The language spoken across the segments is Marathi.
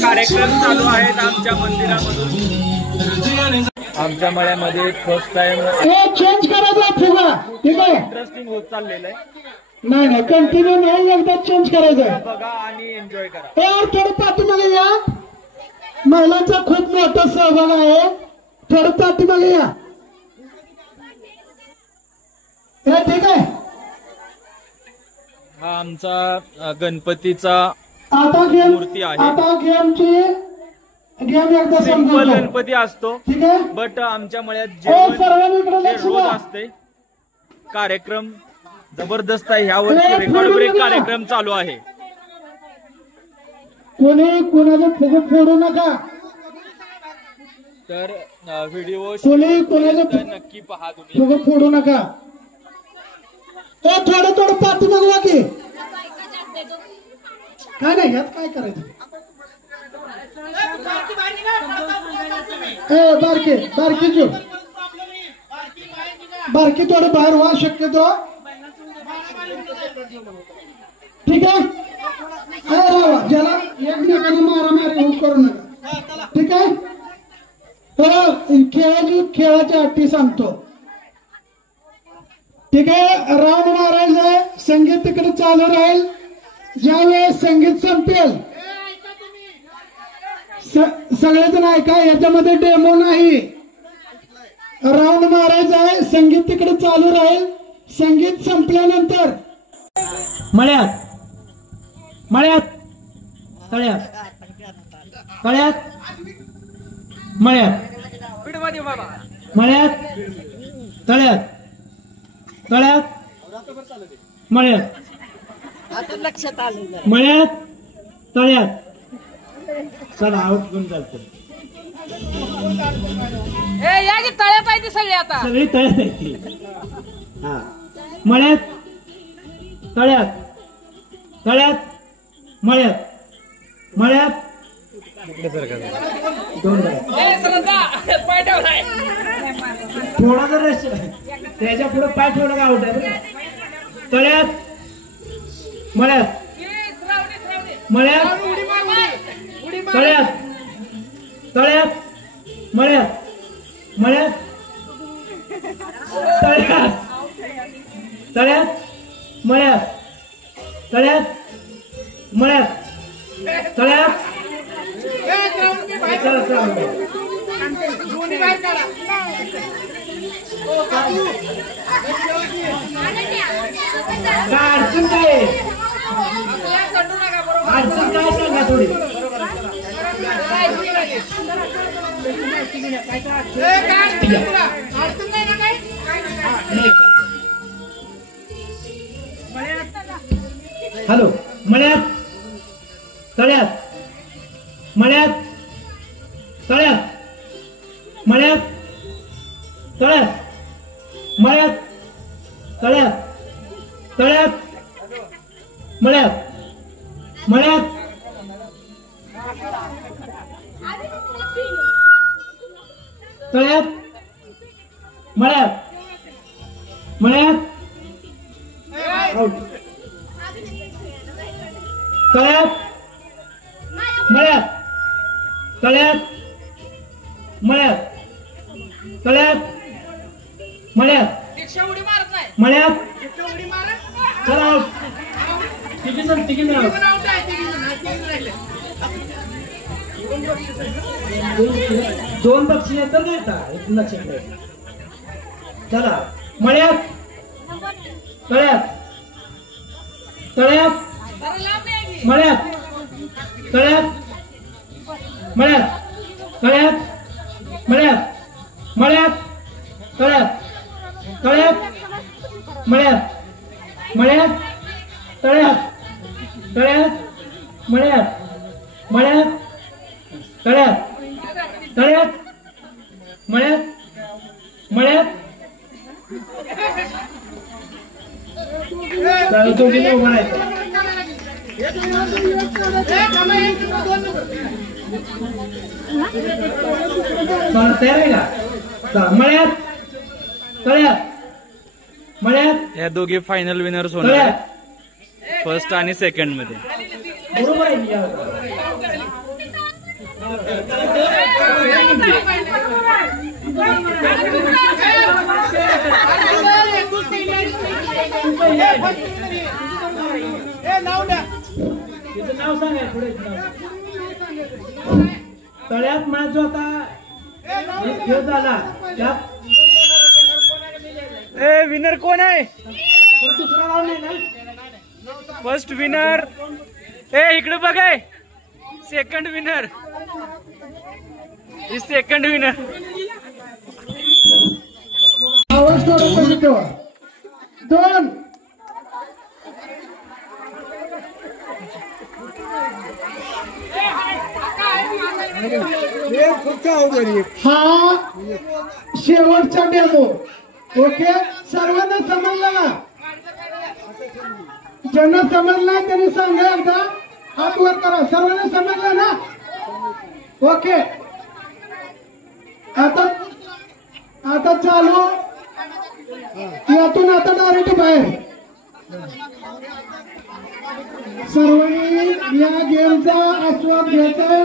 कार्यक्रम चालू आहेत आमच्या मंदिरामधून, आमच्या मळ्यामध्ये फर्स्ट टाइम चेंज करायचा फुगा, ठीक आहे, इंटरेस्टिंग होत चाललेलं आहे. नाही कंटिन्यू नाही, एकदा चेंज करायचं बघा आणि एन्जॉय करा. यार थोडं पाठीमागे या, महिलांचा खूप मोठा सहभाग आहे, थोडं पाठीमागे या. ठीक आहे. हा आमचा गणपतीचा आता मूर्ती आहे. आता गेम एकदा सिंपल गणपती असतो, ठीक आहे, बट आमच्या मळ्यात सर्वांनी रोज असते. कार्यक्रम जबरदस्त आहे. ह्यावर्षी रेकॉर्ड ब्रेक कार्यक्रम चालू आहे. कोणाचं फुगं फोडू नका, तर व्हिडिओ कोणाचं नक्की पहा तुम्ही. फुगं फोडू नका. थोडं पाठी मागवा की, काय नाही यात काय करायचं. बारकी थोडं बाहेर व्हा शक्यतो, ठीक आहे. ज्याला एकमेकांना मारामारी करू नका, ठीक आहे. खेळाच्या अटी सांगतो, ठीक आहे. राऊंड मारायचं, संगीत तिकडे चालू राहील. ज्यावेळेस संगीत संपेल सगळेजण ऐका, याच्यामध्ये डेमो नाही. राऊंड मारायचं आहे, संगीत तिकडे चालू राहील. संगीत संपल्यानंतर मळ्यात तळ्यात मळ्यात मळ्यात तळ्यात मळ्यात लक्षात आलं मळ्यात तळ्यात. चला आऊट घेऊन चालतो. तळ्यात आहे ती सगळी, आता सगळी तळ्यात आहे. हा मळ्यात तळ्यात मळ्यात थोडा जर त्याच्या पुढे पाय ठेवलं का आऊट आहे. तळ्यात मळ्यात तळ्यात मळ्यात अडचण काय सांगा थोडी. हॅलो मळ्यात तळ्यात दोन पक्षी तर नाही का लक्षात ठेवा. चला मळ्यात तळ्यात या दोघे फायनल विनर्स होणार आहेत फर्स्ट आणि सेकंड मध्ये. बरोबर आहे की यार? तिचं नाव सांगाय पुढे तळ्यात मॅच जो आता खेळ झाला त्यात विनर कोण आहे? दुसरा राऊंड नाही ना? फर्स्ट विनर इकडे बघाय. Second winner is second winner. आवाज थोडा ठेवा. 2 हा शेवटचा डेमो. ओके, सर्वांना समजलं ना? ज्यांना समजलं त्यांनी सांगा एकदा हात वर करा. सर्वांना समजलं ना? ओके, आता चालू. यातून आता डायरेक्ट बाहेर. सर्वांनी या गेमचा आस्वाद घ्यायचा.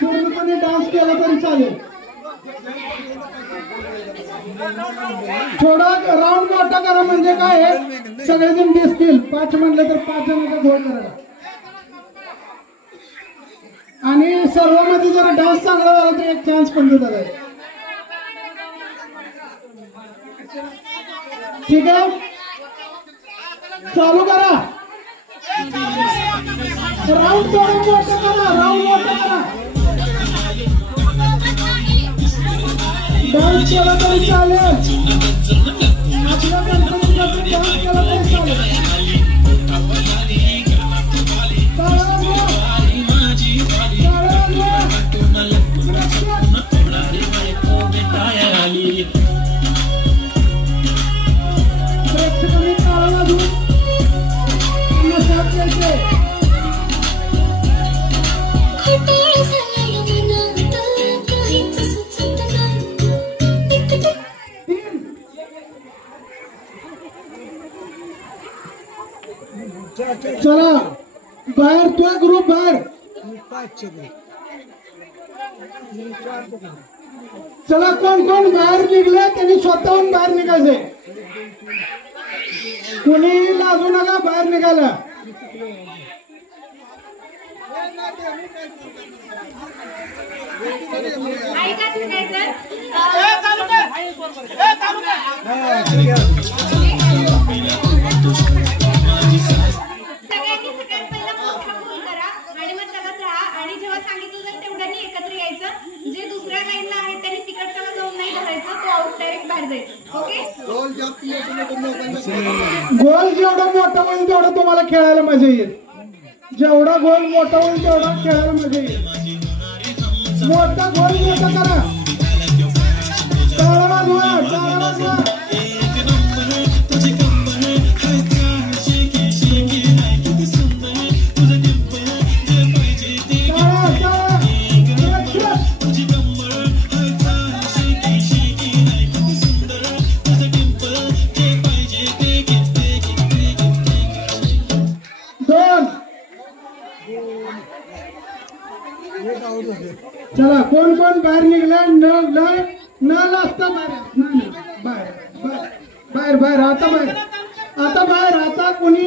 पूर्णपणे डान्स केला तरी चालेल. थोडा राऊंड मोठा करा म्हणजे काय आहे, सगळेजण दिसतील. 5 म्हणलं तर 5 जणांचा घोळ करा. आणि सर्वांमध्ये जर डान्स चांगला झाला तर एक चान्स पण देतात आहे. ठीक आहे, चालू करा. राऊंड थोडा मोठा करा. राऊंड मोठा करा. डान्स केला तरी चालेल. आपल्या गणपतीचा डान्स केला तरी चालेल. प्रेक्षकांनी काळा लागून नशात यायचे. चला बाहेर, तो ग्रुप बाहेर. चला, कोण कोण बाहेर निघले त्यांनी स्वतःहून बाहेर निघायचे. कुणी लाजू नका बाहेर निघायला. आणि जेव्हा सांगितलं तर तेवढ्यांनी एकत्र यायचं. जे दुसऱ्या लाईनला आहे त्यांनी तिकडच्याला जाऊन नाही धरायचं. तो आउट डायरेक्ट बाहेर जायचं. ओके, गोल जेवढा मोठा होईल तेवढा तुम्हाला खेळायला मजा येईल. जेवढा गोल मोठा होईल तेवढा खेळायला मजा येईल. मोठा गोल मोठा करा. टाळा वाजवा, टाळा वाजवा. चला, कोण कोण बाहेर निघला? न लाजता बाहेर. बाहेर बाहेर. आता बाहेर, आता बाहेर. आता कोणी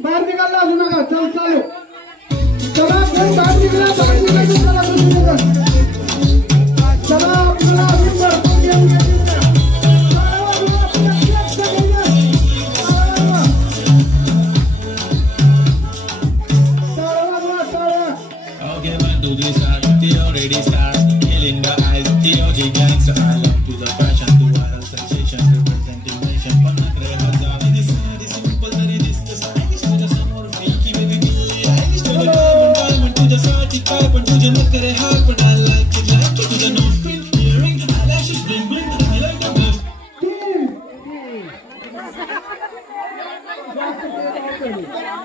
बाहेर निघाला असू नका. चल चालू. चला, कोण बाहेर निघाला बाहेर निघायचं. चला आपल्याला अजून भरपूर घेऊन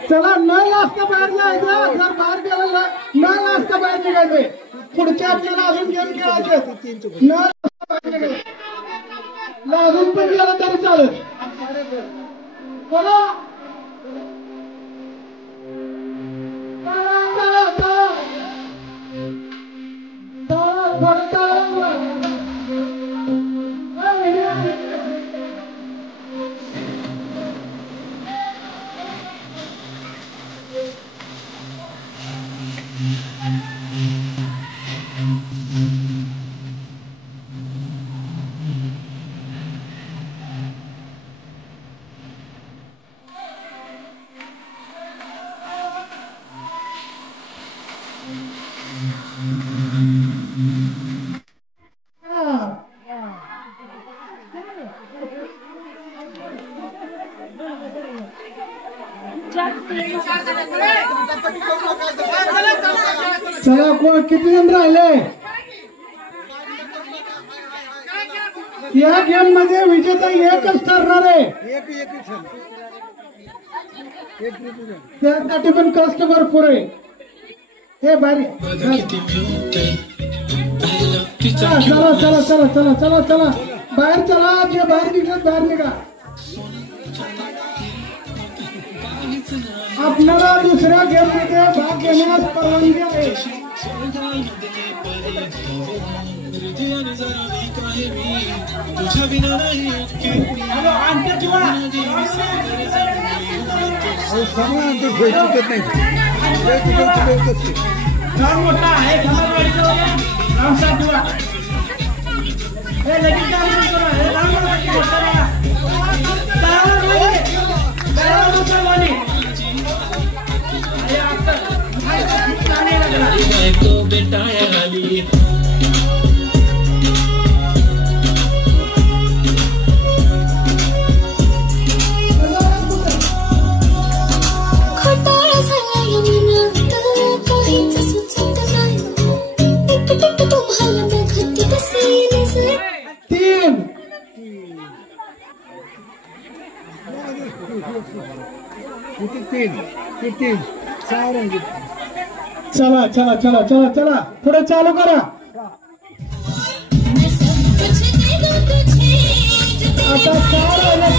चला, न लाजता बाहेर जायचं. जर बाहेर गेला न लाजता बाहेर निघायचे. पुढचे आपल्याला अजून गेम खेळायचे. न लाजता बाहेर निघायचे. लाजून पण गेला तरी चालेल. चला, चला कोण किती जण राहिले या गेम मध्ये विजेता एकच ठरणार आहे त्यासाठी पण कष्ट भरपूर आहे हे भारी चला चला चला चला चला चला बाहेर चला जे बाहेर निघत बाहेर निघा आपल्याला दुसऱ्या गेम मध्ये भाग घेण्यास परवानगी आहे मोठा आहे चला चला चला चला चला पुढे चालू करा आता 4 राहिले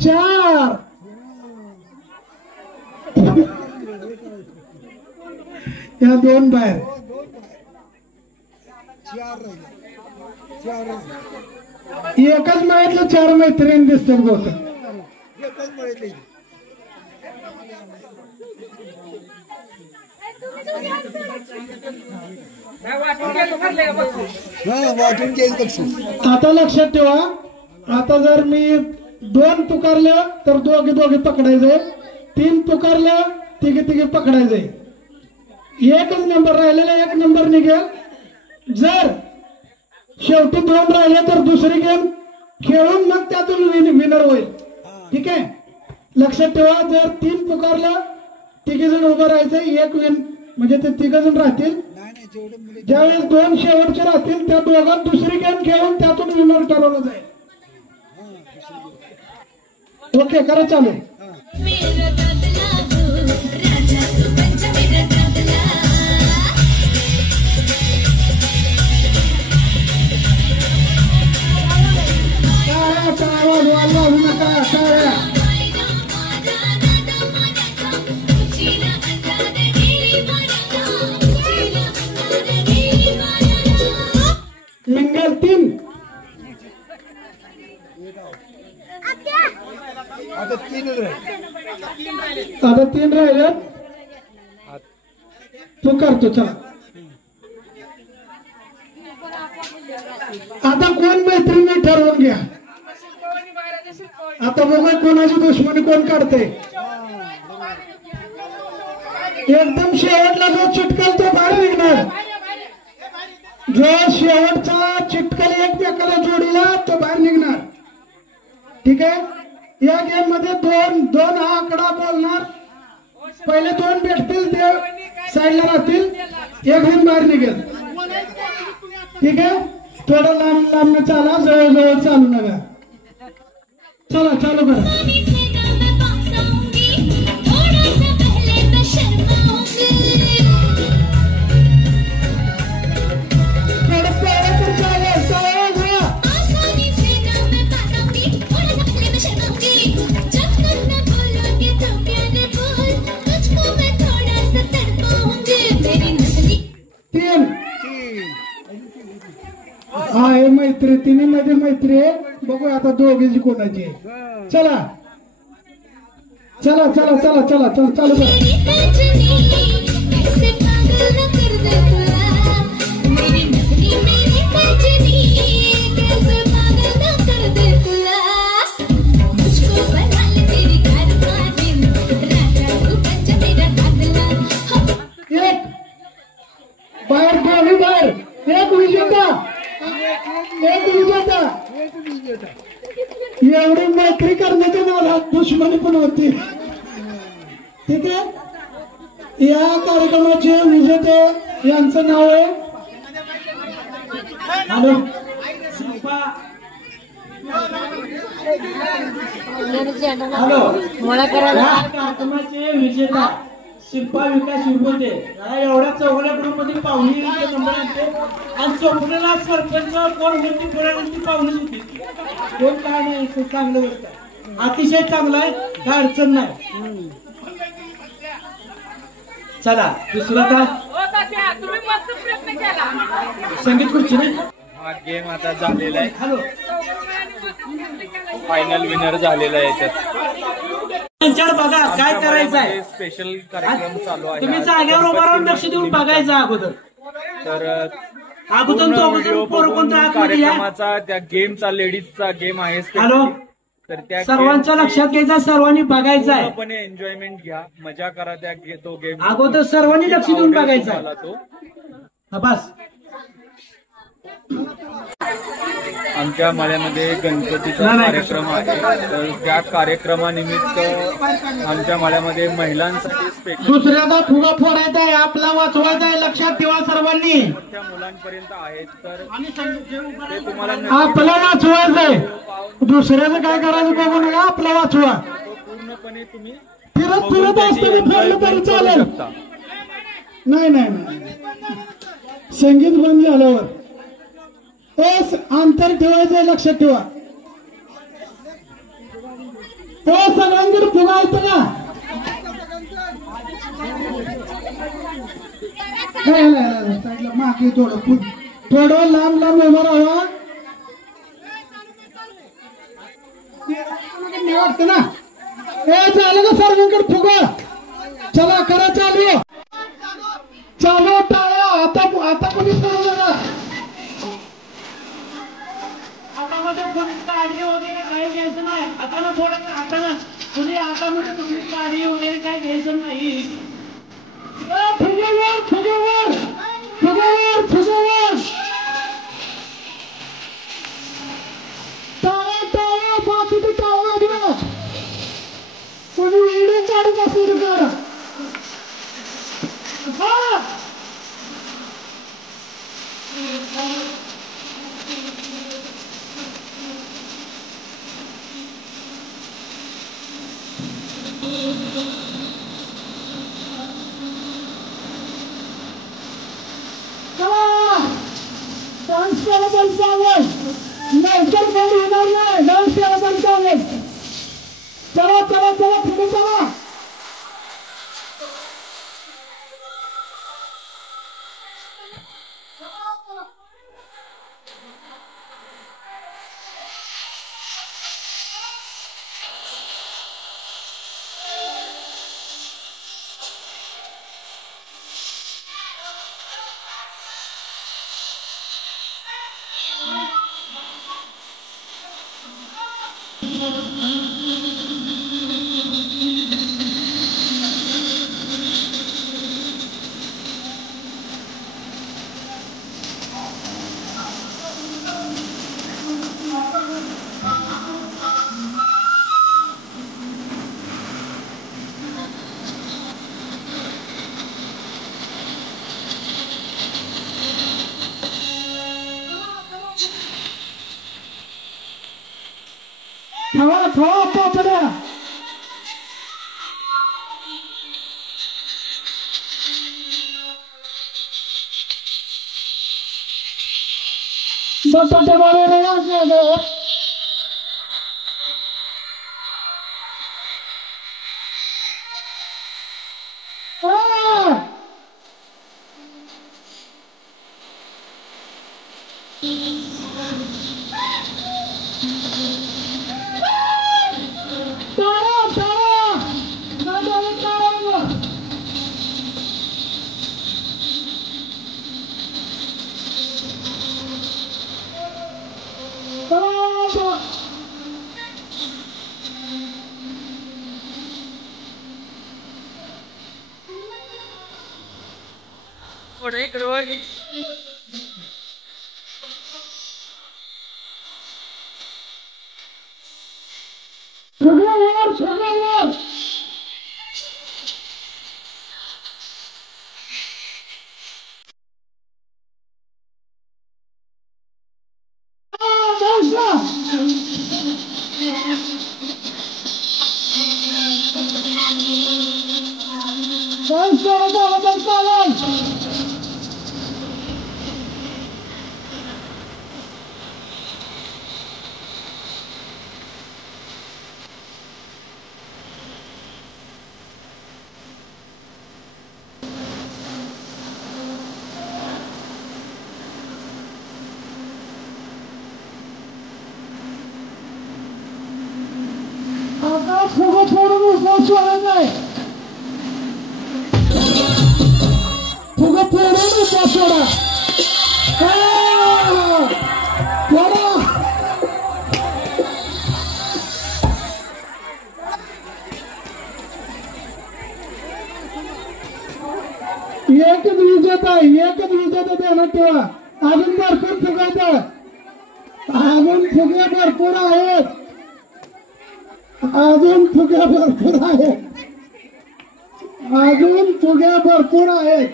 4 या 2 बाहेर एकच मळ्यातलं 4 मैत्रीण दिसतात बहुतेक आता लक्षात ठेवा आता जर मी 2 पुकारलं तर दोघे पकडायचे 3 पुकारलं तिघे पकडायचे एकच नंबर राहिलेला 1 नंबर निघेल जर शेवटी 2 राहिले तर दुसरी गेम खेळून मग त्यातून विनर होईल ठीक आहे लक्षात ठेवा जर 3 पुकारलं तिघे जण उभं राहायचं 1 विन म्हणजे ते 3 जण राहतील ज्यावेळेस 2 शेवटचे राहतील त्या दोघांत दुसरी गेम खेळून त्यातून विनर ठरवलं जाईल ओके करा चालू मिंगल 3 आता 3 राहिले तू करतो चला आता कोण मैत्रिणी ठरवून घ्या आता बघा कोणाची दुश्मनी कोण काढते एकदम शेवटला जो चिटकल तो बाहेर निघणार जो शेवटचा चिटकल एकमेकाला जोडीला तो बाहेर निघणार ठीक आहे या गेम मध्ये 2 हा आकडा बोलणार पहिले 2 भेटतील ते साईडला राहतील 1 होऊन बाहेर निघेल ठीक आहे थोडं लांब चाला जवळ चालू नका चला चालू करा. हा हे मैत्री तिन्ही मध्ये मैत्री आहे. बघू आता दोघीची कोणाची आहे. चला चला चला चला चला चला चालू करा. एक बाहेर दोन्ही बाहेर. एक विजेता एक विजेता. एवढी मैत्री करण्याच्या नादात दुश्मनी पण होती. ठीक आहे. या कार्यक्रमाचे विजेते यांचं नाव आहे हॅलो मला करा. या कार्यक्रमाचे विजेता शिल्पा विकास शिरपते एवढ्या चौघड्या ग्रुपमध्ये पाहुणी नंबर आणते आणि चौघड्याला सरपंच कोण होती पुण्यावरती पाहुणीच होती. कोण काय नाही चांगलं गोष्ट अतिशय चांगलं आहे. काय अडचण नाही. चला दुसरा का तुम्ही मस्त प्रयत्न केला. संगीत खुर्ची नाही. हा गेम आता झालेला आहे. हॅलो फायनल विनर झालेला आहे याच्यात. त्यांच्यावर बघा काय करायचं आहे. स्पेशल कार्यक्रम चालू आहे. तुम्ही जागेवर उभा राहून लक्ष देऊन बघायचं अगोदर. तर अगोदर पूर्ण तो व्हिडिओ पोरं कोणतं बघून आतमध्ये या. कार्यक्रमाचा त्या गेमचा लेडीजचा गेम आहे हॅलो तर त्या सर्वांच्या लक्षात घ्यायचं. सर्वांनी बघायचं आहे. पूर्णपणे एन्जॉयमेंट घ्या. मजा करा तो गेम. अगोदर सर्वांनी लक्ष देऊन बघायचं आहे. तो हा, बस आमच्या माळ्यामध्ये गणपतीचा कार्यक्रम आहे. तर त्या कार्यक्रमानिमित्त आमच्या माळ्यामध्ये महिलांसाठी स्पेशल दुसऱ्याचा फुगा फोडायचा आहे. आपला वाचवायचा आहे. लक्षात ठेवा सर्वांनी. मोठ्या मुलांपर्यंत आहेत. तर ते तुम्हाला आपला वाचवायचं आहे. दुसऱ्याचं काय करायचं बघू नका. आपला वाचवा. पूर्णपणे तुम्ही फिरत फिरत असताना फेरलं तरी चालेल. नाही नाही नाही संगीत बंद झाल्यावर अंतर ठेवायचं लक्षात ठेवा. सगळ्यांकडे फुगा येतं का. साईडला मागे थोडं लांब लांब उभं राहा. वाटतं ना. झालं का सर्वांकडे फुगा. चला करा चालू चालू टाळ्या. आता कोणी करू नका. हातामध्ये काढी वगैरे काही घ्यायचं नाही. हाताने फोडायचं. हाताने कुणी हातामध्ये तुम्ही काढी वगैरे काही घ्यायचं नाही. फुगेवर फुगेवर फुगेवर फुगेवर टाळ्या टाळ्या. बाकीचे टाळ्या द्या. कोणी व्हिडिओ काढत असेल काढा. हा डान्स केला पण चालेल. नंतर कोण येणार नाही. डान्स केला पण चालेल. चला चला चला पुढे चला. ठेवा खवा पोचड्या बटाटे वडे असले एकच विजेता ध्यानात ठेवा. अजून भरपूर फुगायचं, अजून फुगे भरपूर आहेत, अजून फुगे भरपूर आहेत, अजून फुगे भरपूर आहेत,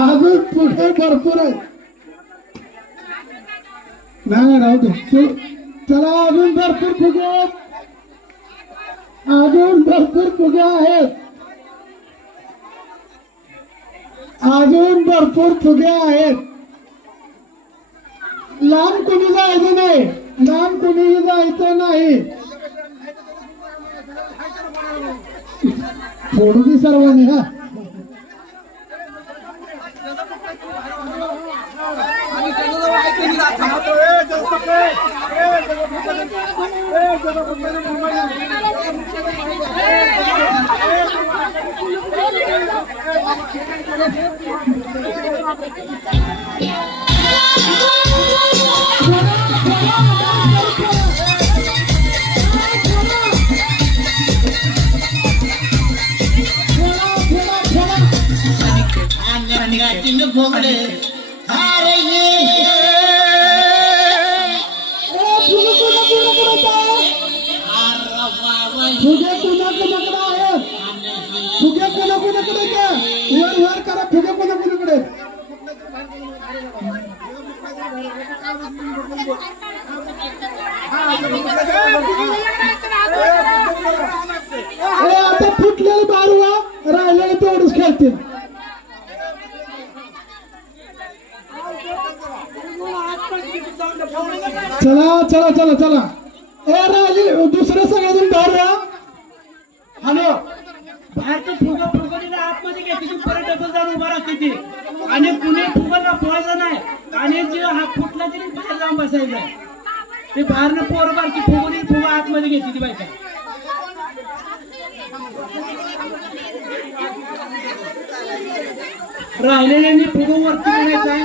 अजून फुगे भरपूर आहेत. नाही राहू दे, चला अजून भरपूर फुगे आहेत, अजून भरपूर फुगे आहेत, अजून भरपूर फुगे आहेत. लांब कुणी जायचं नाही, लांब कुणी जायचं नाही. फोडू की सर्वांनी. हा भोगले अरे फुगे कुणाकडे आहेत, फुगे कोणाकोणाकडे का वर वर करा. फुगे कोणाकोणाकडे आता फुटलेले बारूवा राहिलेले तेवढंच खेळतील. चला चला चला चला. राहिली दुसऱ्या सगळ्यातून बाहेर या. हॅलो, बाहेरचं फुगा फुगडीला आतमध्ये घ्यायची, परत डबल जाऊन उभा राहते ती. आणि कुणी फुगा लपवायचा नाही, आणि जे हा फुटला तरी बाहेर जाऊन बसायचं आहे. ते बाहेरनं पोर बारकी फुगडी फुगा आतमध्ये घ्यायची ती बायका. राहिलेल्यांनी फुगा वरती आणायचा आहे.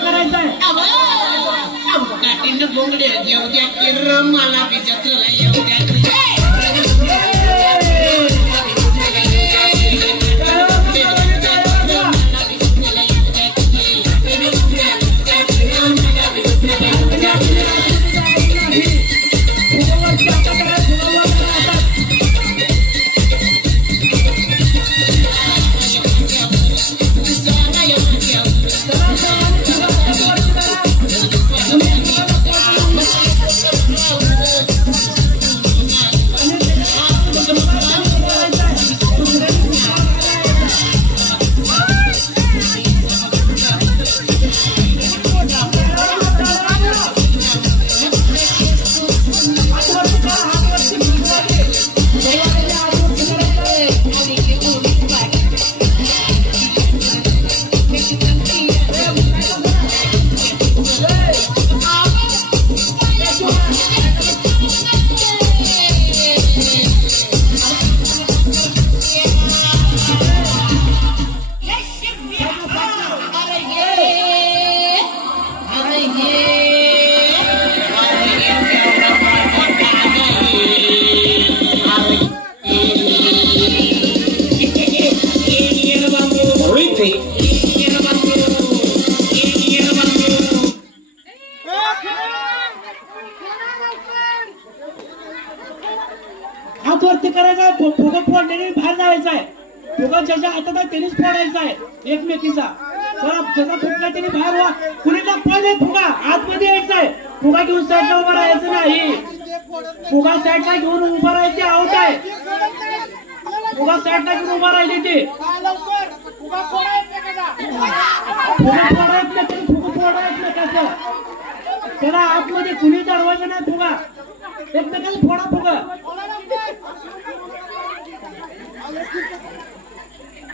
करायचं आहे. बोंगडे येऊ द्या की रमाला बिजतला येऊ द्या. फुगा ज्याच्या हातात आहे त्यांनीच फोडायचा आहे एकमेकीचा. चला ज्याचा फुटला त्याने बाहेर व्हा. कुणी लपवायला फुगा आतमध्ये यायचा आहे. फुगा घेऊन साईडला उभा राहायचं नाही. फुगा साईडला घेऊन उभा राहायचे आउट आहे. फुगा साईडला घेऊन उभा राहिली ते फुगा फोडायचं नाही. फुगा फोडायचं नाही कसं. त्याला आतमध्ये कुणी दडवायचं नाही. फुगा एकमेकाला फोडा. फुगा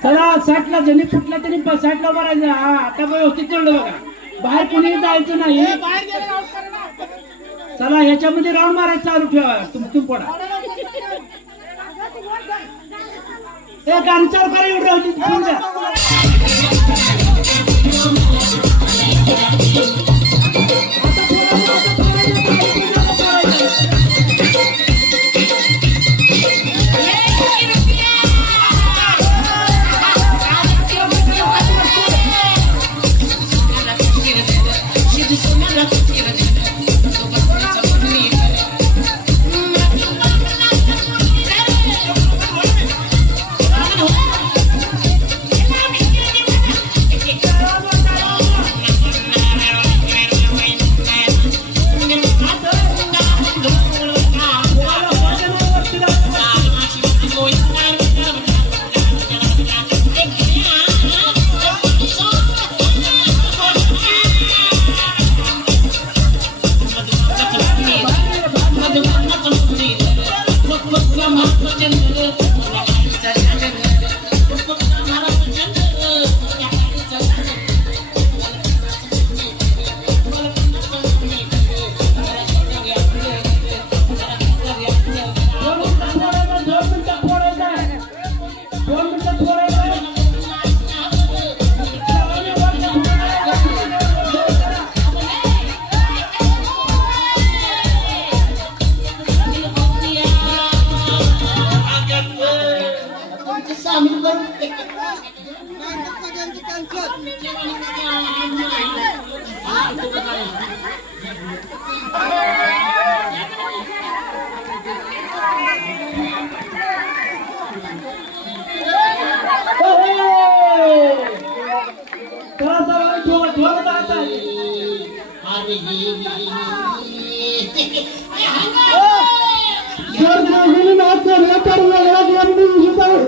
चला साईडला ज्यांनी फुटला त्यांनी साईडला उभा राहायचं. हा आता व्यवस्थित कळलं बघा. बाहेर कुणी जायचं नाही. चला ह्याच्यामध्ये राऊंड मारायचं चालू ठेवा. तुम्ही फोडा. एक गाणी चालू करा. एवढं राहू द्या.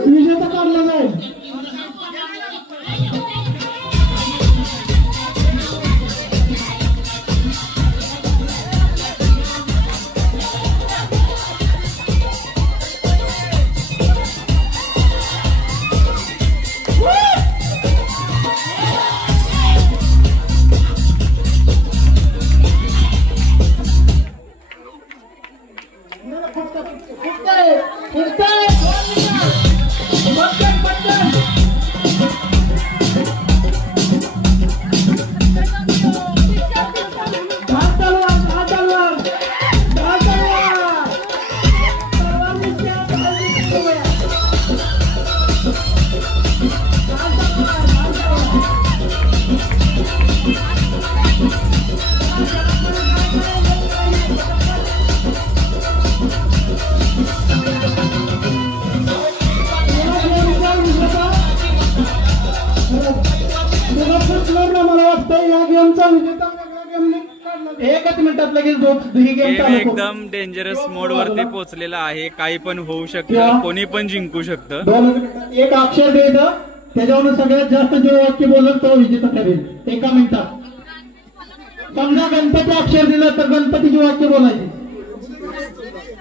विजेता काढला जाईल. एकच मिनिटात लगेच ही गेम गेम चालू करू. एकदम डेंजरस मोड वरती पोहोचलेला आहे. काही पण होऊ शकतं. कोणी पण जिंकू शकतं. 2 मिनिटात एक अक्षर द्यायचं. त्याच्यावरून सगळ्यात जास्त जे वाक्य बोलल तो विजेता ठरेल. एका मिनिटात. समजा गणपती अक्षर दिलं तर गणपतीची वाक्य बोलायची.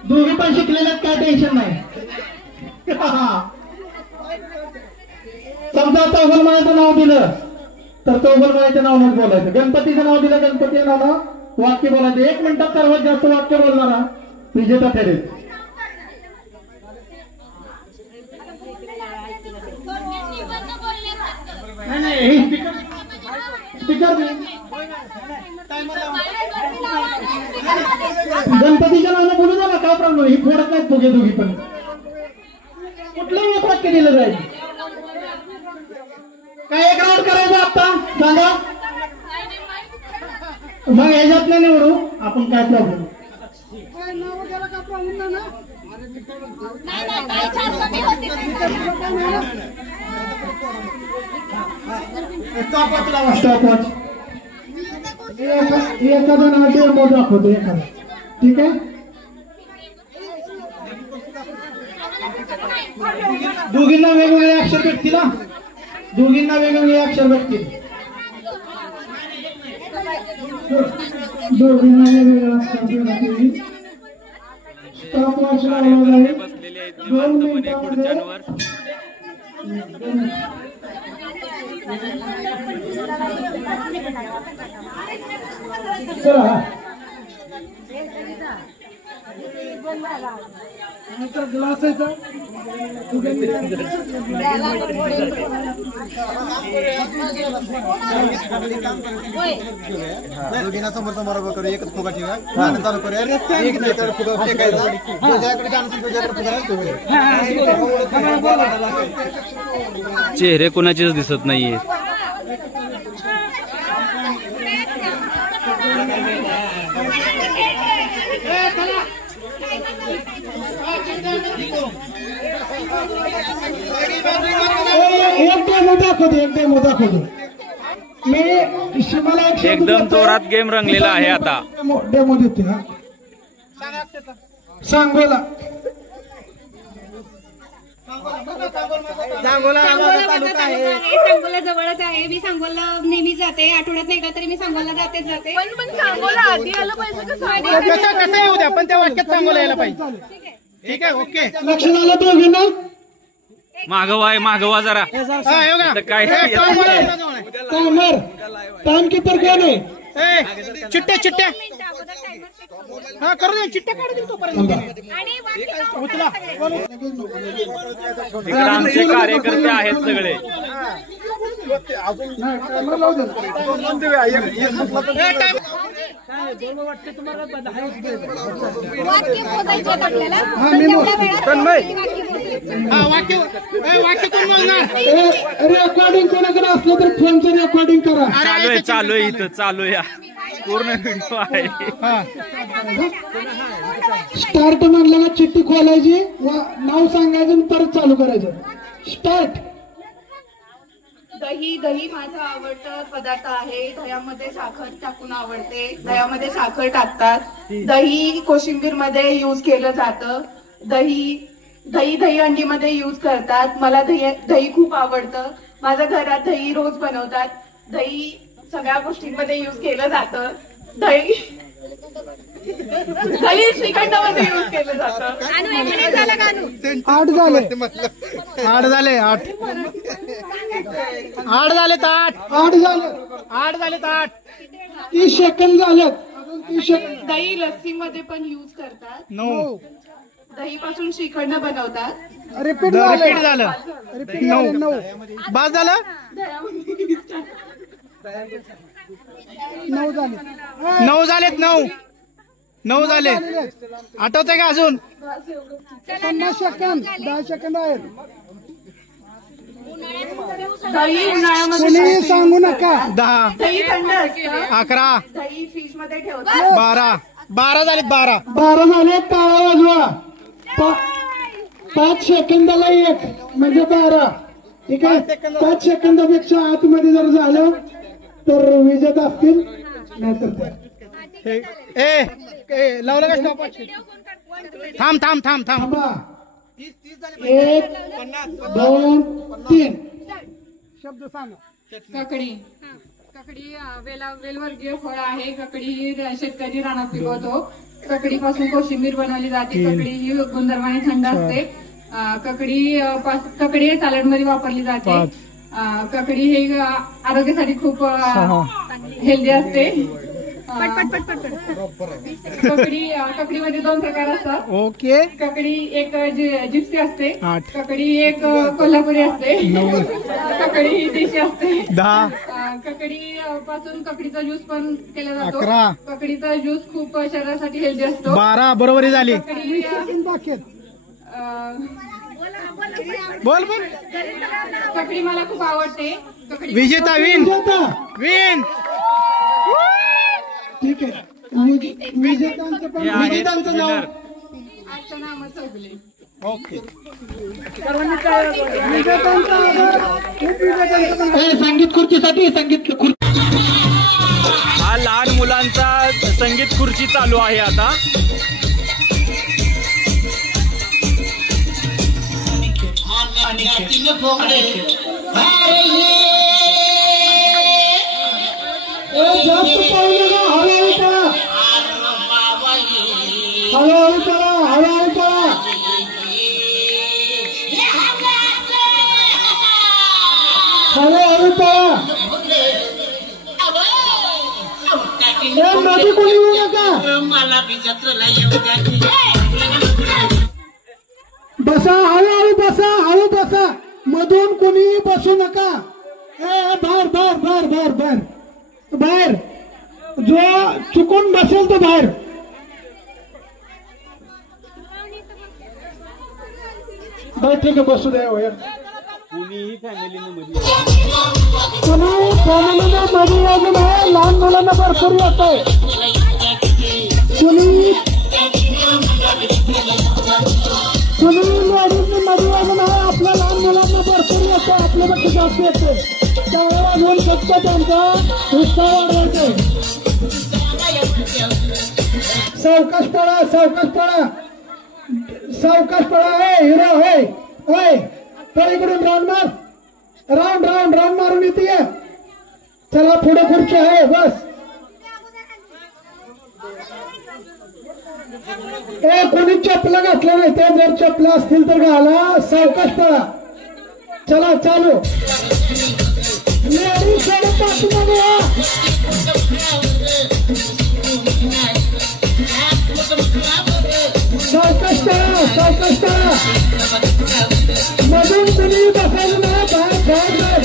दोघे पण शिकलेल्यात काय टेन्शन नाही. समजा चौगलमाळ्याचं नाव दिलं तर चौगलमाळ्याच्या नावानं बोलायचं. गणपतीचं नाव दिलं गणपती नावानं वाक्य बोलायचं. 1 मिनिटात सर्वात जास्त वाक्य बोलणारा विजेता ठरेल. नाही स्पीकर गणपतीच्या नावानं बोलू द्या ना. काय प्रॉब्लेम. ही फोडत नाहीत दोघे दोघी पण. कुठलंही एक वाक्य दिलं जाईल. काय एक राऊंड करायचं आता सांगा. मग ह्याच्यात नाही निवडू आपण. काय प्रॉब्लेम. नाही स्टॉपवॉच एखादा ना डेमो दाखवतो एखादा. ठीक आहे. दोघींना वेगवेगळे अक्षर भेटतील ना. दोघींना वेगवेगळे अक्षर भेटतील. दोघींना वेगवेगळे अक्षर भेटतील. स्टॉपवॉच लावला जाईल. बसलेले आहेत 2 निवांतपणे मिनिटांमध्ये खुर्च्यांवर. चला. नंतर ग्लास आहे का? दोघींना समोर समोर उभं करू. एकच फुगा ठेवा. गाणं चालू करूया. एक नाही तर फुगा फेकायचा. तुझ्याकडे गाणं असेल तुझ्याकडे फुगा राहतो. चेहरे कोणाचेच दिसत नाहीये. एक डेमो दाखवतो. मी मला एकदम जोरात गेम रंगलेला आहे आता. डेमो देते. हा सांगोला. सांगोला जवळच आहे. मी सांगोला नेहमी जाते. आठवड्यात एकदा तरी मी सांगोला जाते. पण सांगोला आधी आलं पाहिजे कसं कसं येऊ द्या पण त्या वाक्यात सांगोला यायला पाहिजे. ठीक आहे. ओके. लक्ष झालं दोघींना. मागवा जरा. आता काय टाइम किपर कोण आहे? चिट्ट्या हा करू दे. चिट्ट्या काढू दे तोपर्यंत. इकडे आमचे कार्यकर्ते आहेत सगळे. रेकॉर्डिंग कोणाकडे असलं तर फोनचं रेकॉर्डिंग करा. चालू आहे इथं. चालू या पूर्ण व्हिडिओ आहे. स्टार्ट म्हणलं का चिठ्ठी खोलायची. नाव सांगायचं आणि परत चालू करायचं. स्टार्ट. दही माझा आवडता पदार्थ आहे. दह्यामध्ये साखर टाकून आवडते. दह्यामध्ये साखर टाकतात. दही कोशिंबीर मध्ये युज केलं जातं. दही अंडीमध्ये युज करतात. मला दही खूप आवडतं. माझ्या घरात दही रोज बनवतात. दही सगळ्या गोष्टींमध्ये युज केलं जातं. दही श्रीखंडामध्ये युज केलं जातं. 8 झाले. 8 झाले. 8 झाले. 30 सेकंद झालेत. अजून 30 सेकंद. दही लस्सीमध्ये पण युज करतात. 9 दहीपासून श्रीखंड बनवतात. रिपीट झालं. 9 बाद झालं. 9 झाले. 9 झालेत. 9 झाले. आठवतंय का अजून? 50 सेकंद. 10 सेकंद आहेत. दही उन्हाळ्यामध्ये कोणी सांगू नका. 10 दही थंड असतं. 11 दही फ्रीज मध्ये ठेवतात. 12 झालेत. 12 झाले. टाळा वाजवा. 5 सेकंदाला 1 म्हणजे 12. ठीक आहे. 5 सेकंदापेक्षा आतमध्ये जर झालं तर विजेता असतील. नाहीतर लावलं का स्टॉप. थांब. थांबा. 1 2 3 शब्द सांगा. ककडी वेलवर्गीय फळ आहे. ककडी ही शेतकरी रानात पिकवतो. ककडी पासून कोशिंबीर बनवली जाते. ककडी ही गुणधर्माने थंड असते. ककडी हे सॅलड मध्ये वापरली जाते. ककडी हे आरोग्यासाठी खूप हेल्दी असते. ककडीमध्ये 2 प्रकार असतात. ओके. ककडी एक जिप्सी असते. ककडी एक कोल्हापुरी असते. ककडी ही देशी असते. 10 ककडी पासून ककडीचा ज्यूस पण केला जातो. 11 ककडीचा ज्यूस खूप शरीरासाठी हेल्दी असतो. 12 बरोबरी झाली. ककडी बोल. ककडी मला खूप आवडते. ककडी विजेता विन. ठीक आहे. विजेत्यांचं नाव. आजच्या नामच चौगले. ओके. संगीत खुर्चीसाठी संगीत खुर्ची. हा लहान मुलांचा संगीत खुर्ची चालू आहे आता. जास्त पाहू नका, हळूहळू पळा, हळूहळू पळा, हळूहळू पळा. हळूहळू पळा. मध्ये कोणी येऊ नका. बसा, हळूहळू बसा, हळू बसा. मधून कोणी बसू नका. बाहेर बाहेर बाहेर बाहेर बाहेर बाहेर. जो चुकून बसेल तो बाहेर. बरं ठीक आहे, बसू द्या. कुणीही फॅमिलीने मध्ये कोणी फॅमिलीने मध्ये यायचं नाही. लहान मुलांना भरपूर येत आहे. कुणी लेडीजने मध्ये यायचं नाही. आपल्या लहान मुलांना भरपूर येतं, आपल्यापेक्षा जास्त येते. त्यावेळेला वाजवून फक्त त्यांचा उत्साह वाढवायचा. सावकाश पळा, सावकाश पळा, सावकाश पळा. हिरो होय होय. तर इकडून राऊंड मार, राऊंड राऊंड राऊंड मारून येते. चला पुढे खुर्ची आहे, बस. कोणी चपला घातलं नाही, ते जर चपला असतील तर घाला. सावकाश पळा. चला चालू. लेडीज सोडून पाठीमागे या. सावकाश पळा, सावकाश पळा. मधून कुणी बसायचं नाही. बाहेर बाहेर बाहेर.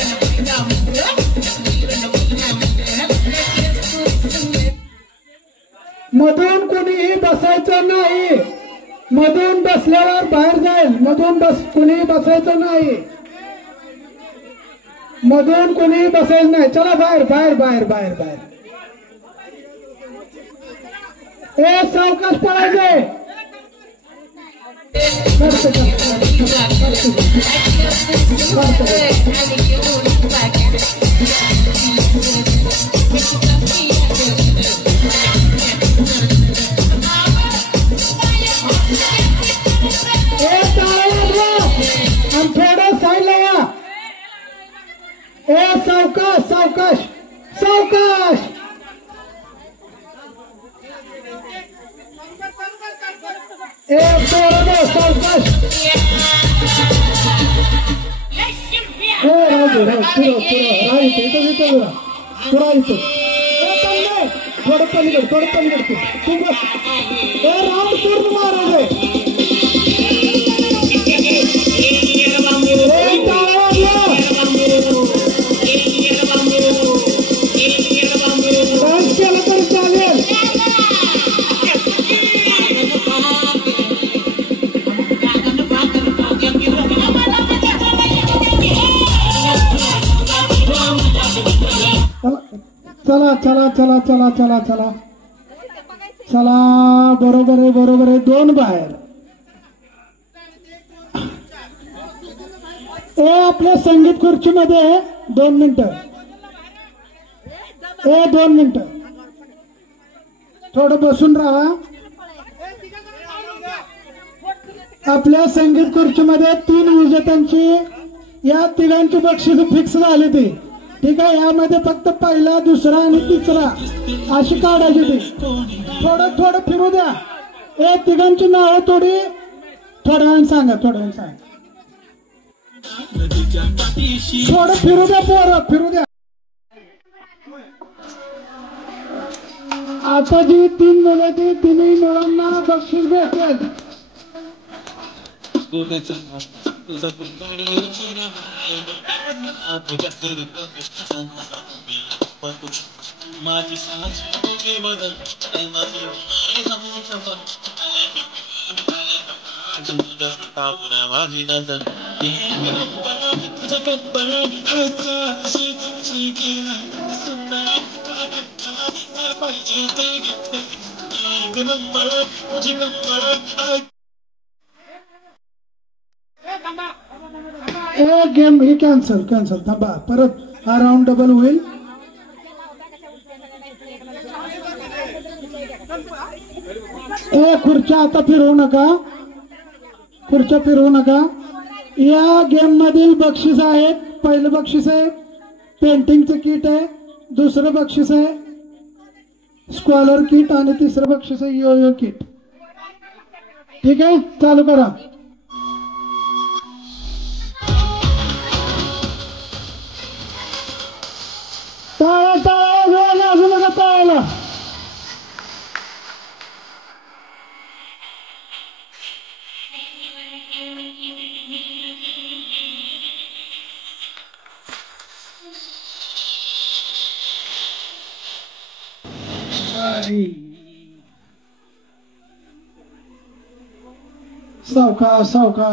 मधून कोणीही बसायचं नाही. मधून बसल्यावर बाहेर जाईल. मधून कोणीही बसायचं नाही. मधून कोणीही बसायचं नाही. चला बाहेर बाहेर बाहेर बाहेर बाहेर. सावकाश पळायचंय. आणि थोडं साईडला या. सावकाश सावकाश सावकाश. सावकाश. थोडं पलीकडे, थोडं पलीकडे. तू बस. राऊंड पूर्ण मारायचं. डान्स केला तरी चालेल. चला चला चला चला चला चला चला. बरोबर आहे, बरोबर आहे. दोन बाहेर. आपल्या संगीत खुर्चीमध्ये 2 मिनिटं. 2 मिनिटं. थोडं बसून राहा. आपल्या संगीत खुर्चीमध्ये 3 विजेत्यांची, या तिघांची बक्षीस फिक्स झाली ती. ठीक आहे. यामध्ये फक्त पहिला, दुसरा आणि तिसरा अशी काढायची ती. थोडं थोडं फिरू द्या. तिघांची नावं थोडी थोड्या वेळाने सांगा, थोड्या वेळाने सांगा. थोडं फिरू द्या, पोरं फिरू द्या. आता जी 3 मुलं, ती 3 मुलांना बक्षीस भेटेल. माझी गेम हे कॅन्सल थांबा, परत हा राऊंड डबल होईल. खुर्च्या आता फिरवू नका. या गेम मधील बक्षीस आहेत. पहिलं बक्षीस आहे पेंटिंगचं किट आहे, दुसरं बक्षीस आहे स्कॉलर किट आणि तिसरं बक्षीस आहे यो किट. ठीक आहे, चालू करा. टाळ्या अजून नका टाळायला.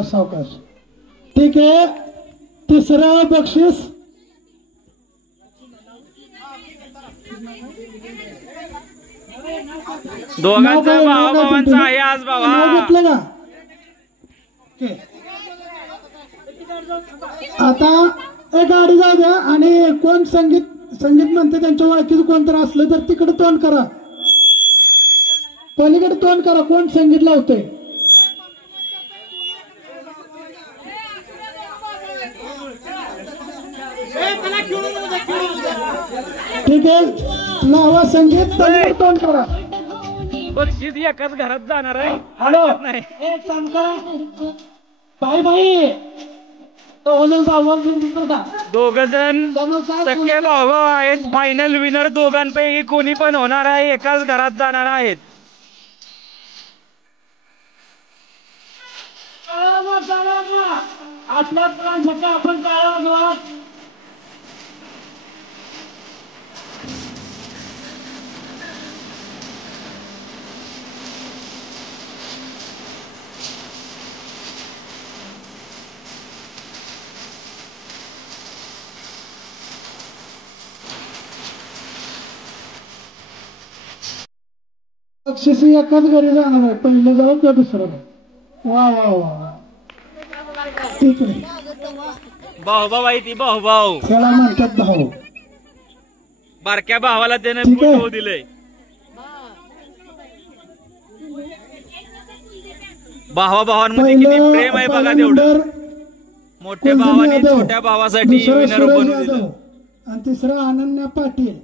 सावकाश. ठीक आहे, तिसरं बक्षीस दोघांचं भावाभावांचं आहे आज बाबा. घेतलं का? आता एक गाडी जाऊ द्या आणि कोण संगीत म्हणते त्यांच्या ओळखीचं कोणतरी असलं तर तिकडे तोंड करा, पलीकडे तोंड करा. कोण संगीत लावतंय? ठीक आहे, लावा संगीत, पलीकडे तोंड करा. बक्षीस एकाच घरात जाणार आहे. हॅलो नाही बाई दोघ जण सख्खे भाऊ आहेत. फायनल विनर दोघांपैकी कोणी पण होणार आहे, एकाच घरात जाणार आहेत. आपण काय बक्षीस एकाच घरी जाणार आहे, पहिलं जाऊ का दुसरं? वा. ठीक आहे, भाऊ आहे ती भाऊ त्याला म्हणतात भाऊ. बारक्या भावाला त्याने भाऊ दिलंय. भावांमध्ये किती प्रेम आहे बघा तेवढं. मोठ्या भावाने छोट्या भावासाठी विनर बनवून दिलं. आणि तिसरा अनन्या पाटील.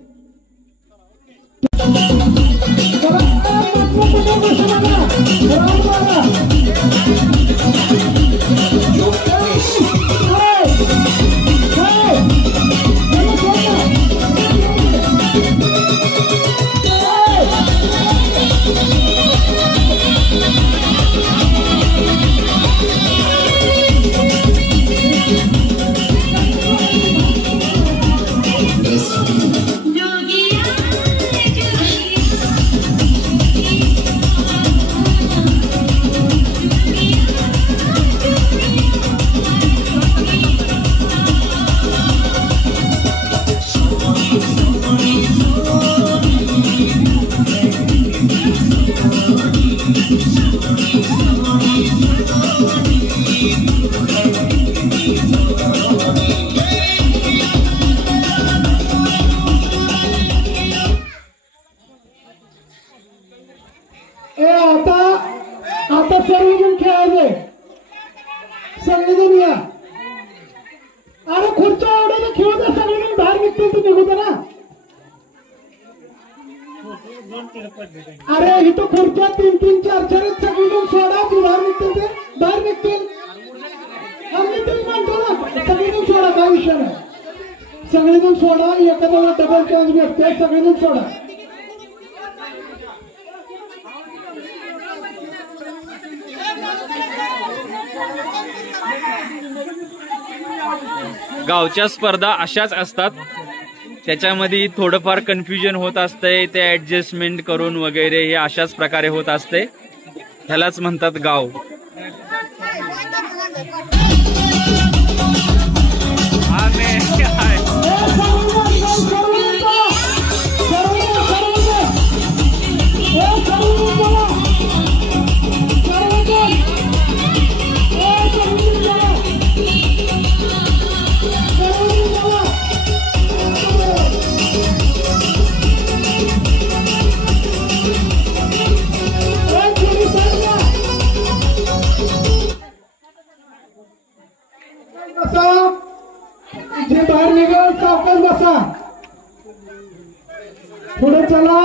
आता सर्वजण खेळायचे, सगळेजण या. अरे खुर्च्या आवडे खेळू द्या, सगळेजण बाहेर निघतील तर निघू दे ना. अरे इथं खुर्च्या 3-3, 4-4 सगळेजण सोडा, ती बाहेर निघतील ते बाहेर निघतील. आम्ही तेच म्हणतो ना, सगळेजण सोडा, काय विषय नाही. सगळेजण सोडा, एखाद्याला डबल चान्स भेटते, सगळेजण सोडा. गावच्या स्पर्धा अशाच असतात, त्याच्यामध्ये थोडंफार कन्फ्युजन होत असतंय, ते ऍडजस्टमेंट करून वगैरे हे अशाच प्रकारे होत असते. ह्यालाच म्हणतात गाव. पुढे चला.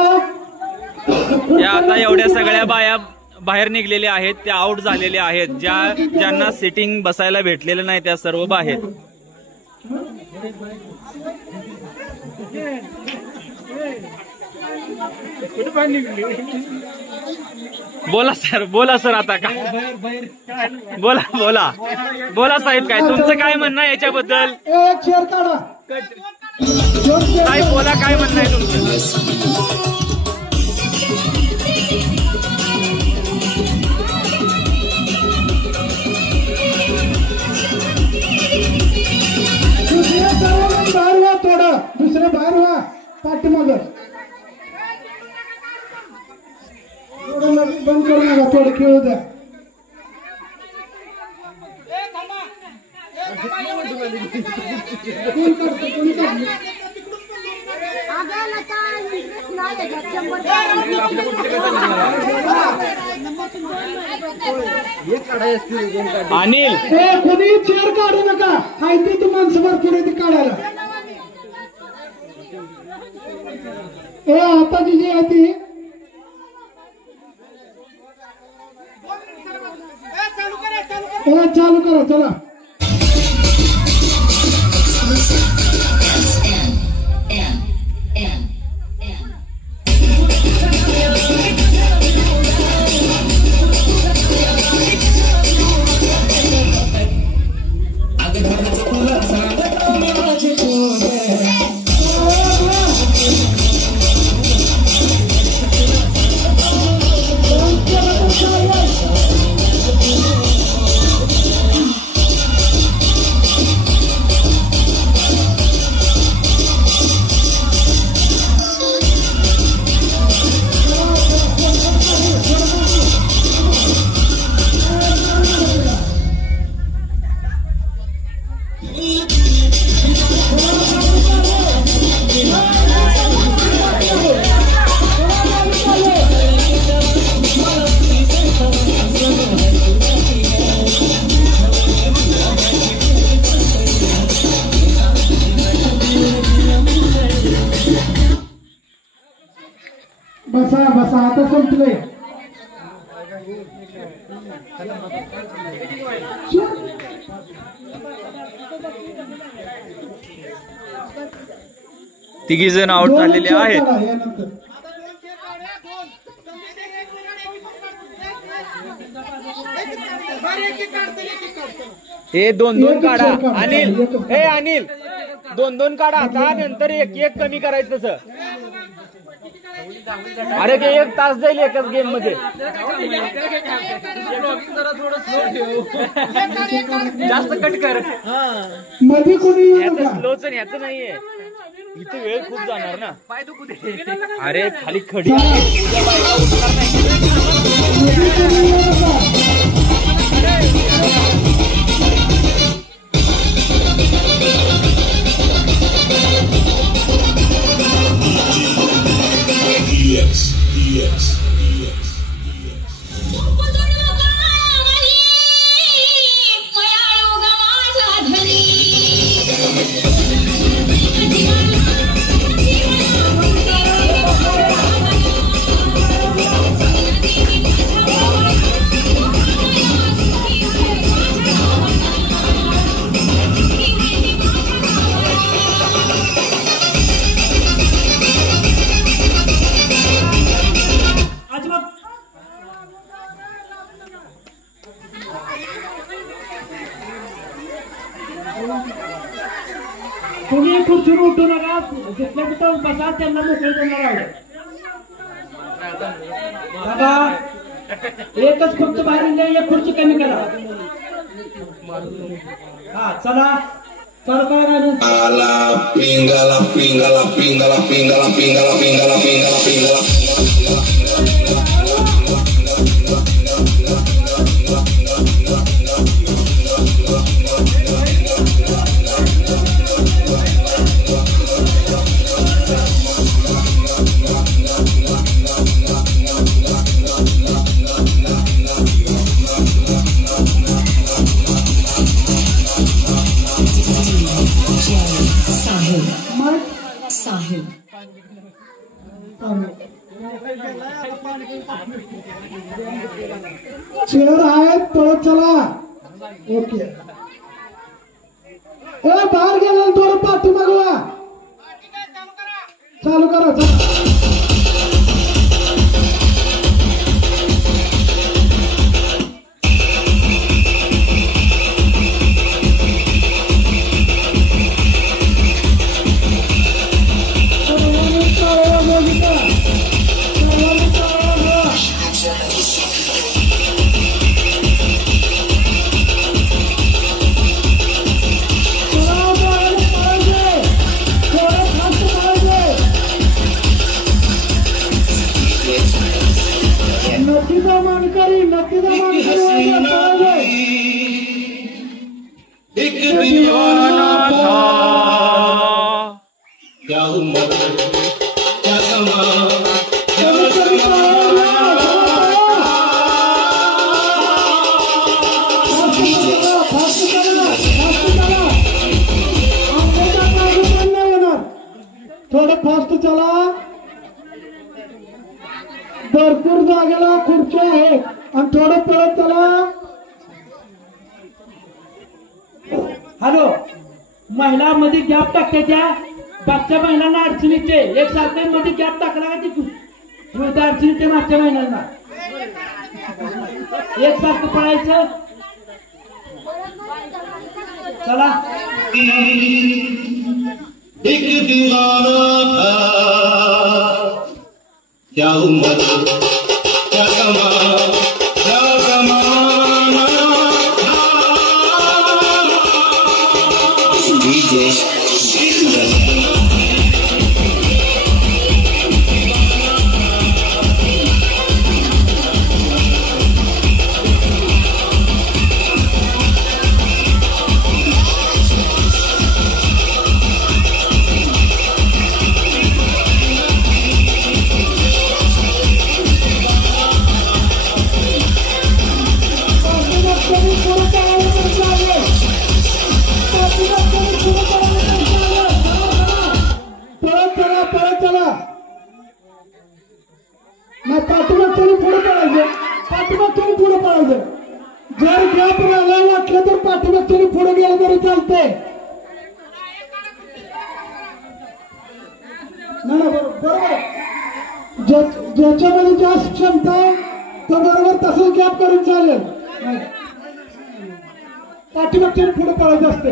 या आता एवढ्या सगळ्या बाया बाहेर निघलेल्या आहेत, त्या आउट झालेल्या आहेत. ज्यांना सिटिंग बसायला भेटलेलं नाही त्या सर्व बाहेर. बोला सर आता काय बोला बोला बोला साहेब, काय तुमचं काय म्हणणं आहे याच्याबद्दल? एक चेअर काढा. काय बोला, काय म्हणणं आहे तुमचं? बाहेर व्हा, थोडं दुसरं बाहेर व्हा, पाठीमागं थोडं बंद करू नका, थोडं खेळू द्या. कोण करतो, कोणी करतो? अनिल, कोणी चेअर काढू नका, हाय ती माणसं भरपूर आहे ती काढायला. आता जी आहे ती चालू करा, चला. बसा, आता संपलंय. तिघी जण आउट झालेले आहेत. हे दोन काढा अनिल, हे अनिल दोन काढा. आता नंतर एक कमी करायचं तसं. अरे ते 1 तास जाईल एकच गेम मध्ये. जास्त कट कर मध्ये कोणी स्लोच ह्याचं नाहीये. इथे वेळ खूप जाणार ना. अरे खाली खडी तुम्ही खुर्चीवर उठू नका, जिथल्या तिथं बसा, त्यांना मोकळं देणार आहे. दादा एकच खुर्ची बाहेर निघाली, एक खुर्ची कमी करा. हा चला, चालू करा. Pingala, pingala, pingala, pingala, pingala, pingala, pingala, pingala. Sahil. Chair आहेत पळत चला. ओके बाहेर गेला थोडं पाठी मागवा. चालू करा चला. एक दीवाना था, क्या उम्र क्या समा क्या थोडं फास्ट चला. भरपूर जागेला खुर्च्या आहेत आणि थोडं पळत चला. हॅलो, महिला मध्ये गॅप टाकते त्या मागच्या महिलांना अडचण येते. एक सारखं मध्ये गॅप टाकला का ती अडचण येते मागच्या महिलांना. एक सारखं पळायचं. चला. एक दीवाना था, क्या उम्र क्या समा क्या ज़माना डीजे पाठीमागच्याने पुढे पळायचं. पाठीमागच्याने पुढे पळायचं. जर गॅप राहायला वाटलं तर पाठीमागच्याने पुढे गेलं तरी चालतंय. नाही बरोबर. ज्याच्यामध्ये जास्त क्षमता आहे तो बरोबर तसंच गॅप करून चालेल. पाठीमागच्याने पुढे पळायचं असते.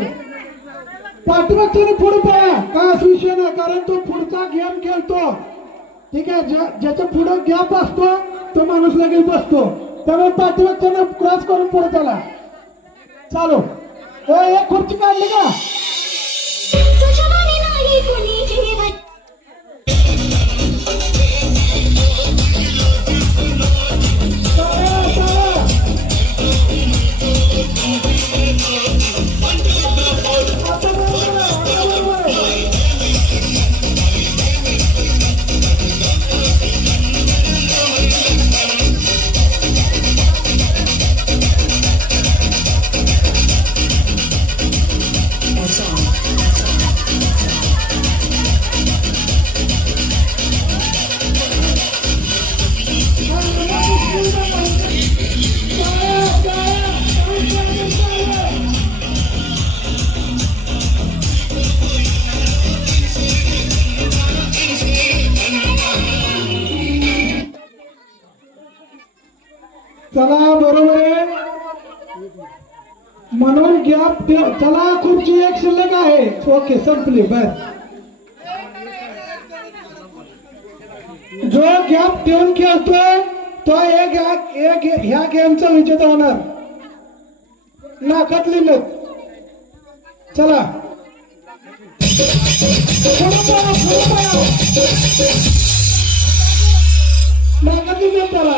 पाठीमागच्याने पुढे पळा काय असं विषय नाही, कारण तो पुढचा गेम खेळतो. ठीक आहे. ज्याच्या पुढे गॅप असतो तो माणूस लगेच बसतो. त्यामुळे पाठीमागच्याने क्रॉस करून पुढे चला. चालू. एक खुर्ची काढली का? चला बरोबर आहे. म्हणून गॅप चला. खुर्ची एक शिल्लक आहे. ओके संपली. बर. जो गॅप ठेवून खेळतोय तो ह्या गेमचा विजेता होणार. नाकातली मत. चला. नाकातली मत. चला.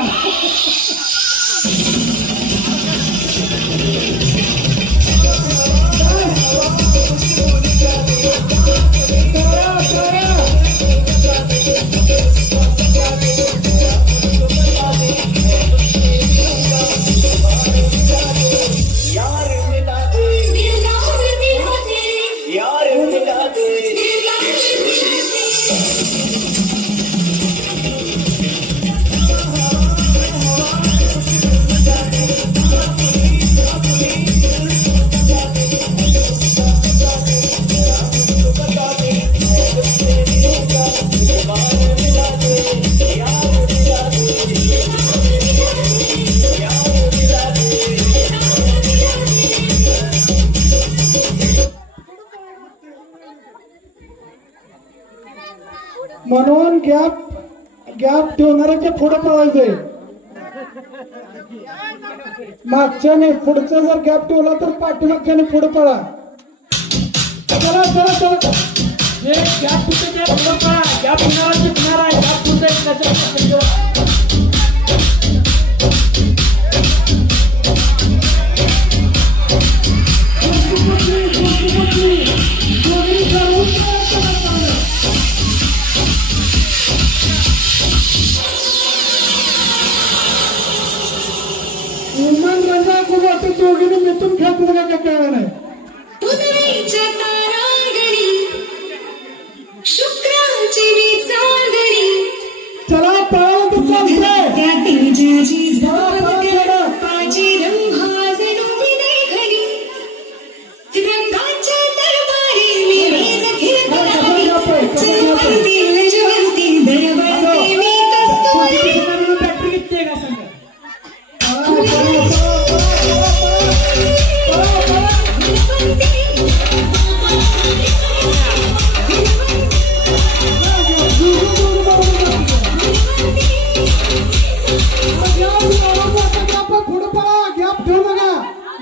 गॅप ठेवणाऱ्याच्या पुढे पळायचंय. मागच्याने पुढचं जर गॅप ठेवला तर पाठीमागच्याने पुढे पळा. चला चला चला. जे गॅप कुठे त्या पुढं पळा. गॅप पुन्हा शिकणार आहे. गॅप कुठे दोघीने मिथून खेळतो का कळलं नाही. चला पळावं तर बॅटरी किती का सांगा. पुढे पळा. गॅप ठेवू नका.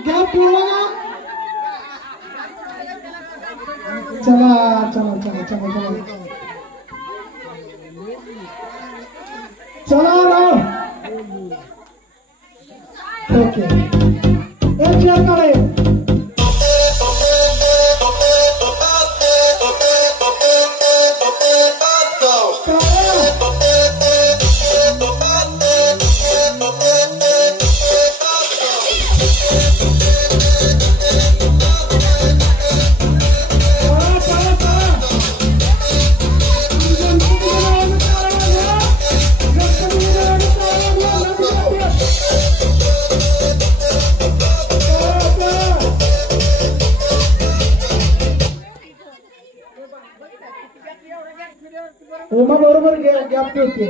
गॅप ठेवू नका. चला चला चला चला चला चला राव. ओके एक चेअर काढे. उमा बरोबर गॅप ठेवते.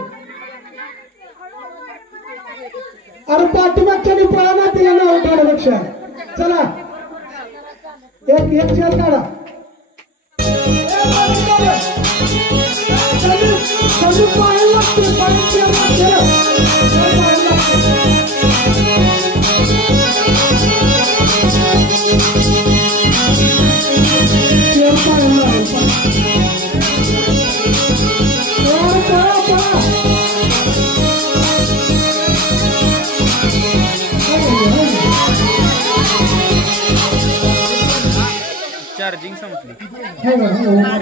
अरे पाठीमागच्याने पळा ना तिला ना काढण्यापेक्षा. चला एक चेअर काढा. पाहायला लागते. चार्जिंग संपली.